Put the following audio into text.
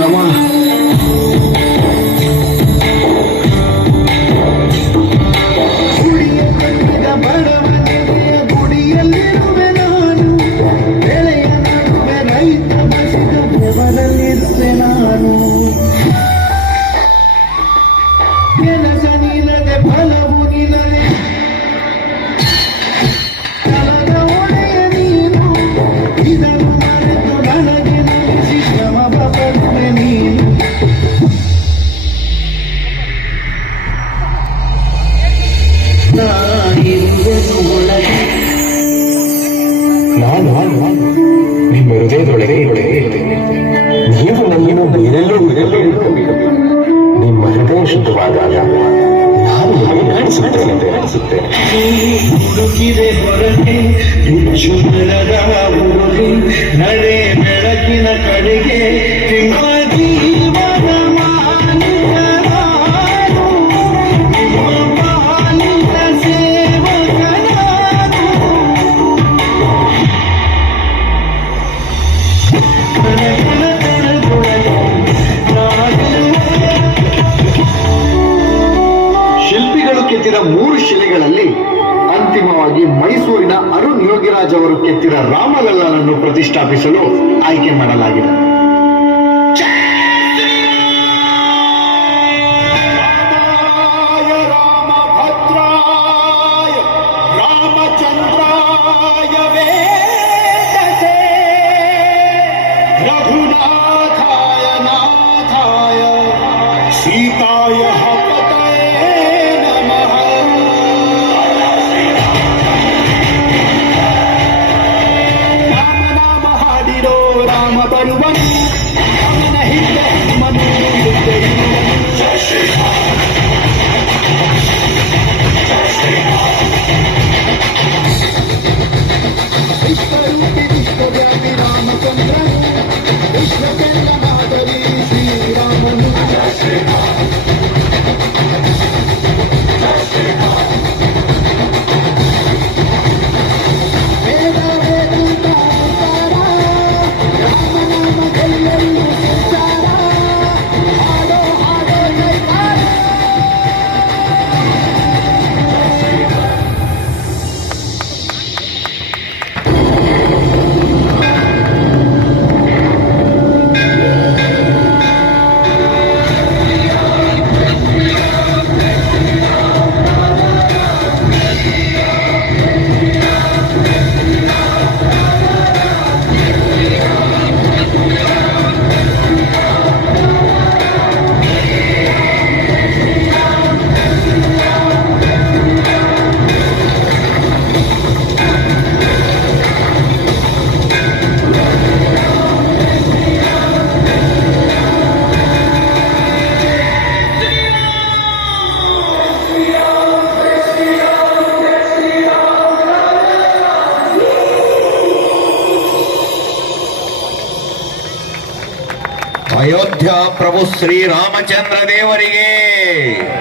ರಾಮ, ಗುಡಿಯ ಕಟ್ಟಿದ ಬಡವನಿಗೆ ಗುಡಿಯಲ್ಲಿರುವೆ ನಾನು, ಬೆಳೆಯ ನಡುವೆ ರೈತ ಬಸಿದ ಬೆವರಲ್ಲಿರುವೆ ನಾನು. ಕೆಲಸ ನಿಲ್ಲದೆ ಫಲವು ನಿಲ್ಲದೆ ಫಲದ ಒಡೆಯ ನೀನು, ಇದನ್ನು ಮರೆತು ನನಗೆ ನಡೆಸಿ ಶ್ರಮ ಬರುವೆ ನೀನು. ನಾನು ನಿಮ್ಮ ಹೃದಯದೊಳಗೆ ಇರ್ತೇನೆ. ನೀವು ನನ್ನನ್ನು ಬೇರೆಲ್ಲೂ ಇರಬೇಕು. ನಿಮ್ಮ ಹೃದಯ ಶುದ್ಧವಾದಾಗ ನಾನು ನಿಮಗೆ ಕಾಣಿಸುತ್ತೇನೆ. ಹುಡುಕಿದೆ ಹೊರಗೆ ಹೆಚ್ಚು ನೆಲದ ಊರಿ, ನಡೆ ಬೆಳಕಿನ ಕಡೆಗೆ ನಿಮ್ಮ ಜೀವನ ಮಾನಿತ ನಾನು, ನಿಮ್ಮ ಪಾಲಿನ ಸೇವಕನಾನು. ಶಿಲ್ಪಿಗಳು ಕೆತ್ತಿದ 3 ಶಿಲೆಗಳಲ್ಲಿ ಅಂತಿಮವಾಗಿ ಮೈಸೂರಿನ ಅರುಣ್ ಯೋಗಿರಾಜ್ ಅವರು ಕೆತ್ತಿದ ರಾಮಲಲ್ಲನನ್ನು ಪ್ರತಿಷ್ಠಾಪಿಸಲು ಆಯ್ಕೆ ಮಾಡಲಾಗಿದೆ. रघुनाथाय नाथाय सीताय पतये नमः। राम नाम हाडिरो राम बरुवनु, रामನ ಹಿಂದೆ ಮನು ಜಯ ಶ್ರೀ ವಿಶ್ವರೂಪಿ ವಿಶ್ವವ್ಯಾಪಿ ರಾಮಚಂದ್ರನು, ವಿಶ್ವಕೆಲ್ಲ ಮಾದರಿ ಶ್ರೀರಾಮನು. ವೇದ ವೇದಾಂತ ಸಾರ, ರಾಮನಾಮ ಗೆಲ್ಲಲು ಸಂಸಾರ, ಹಾಡೋ ಹಾಡೋ ಜೈಕಾರ. ಅಯೋಧ್ಯ ಪ್ರಭು ಶ್ರೀರಾಮಚಂದ್ರ ದೇವರಿಗೆ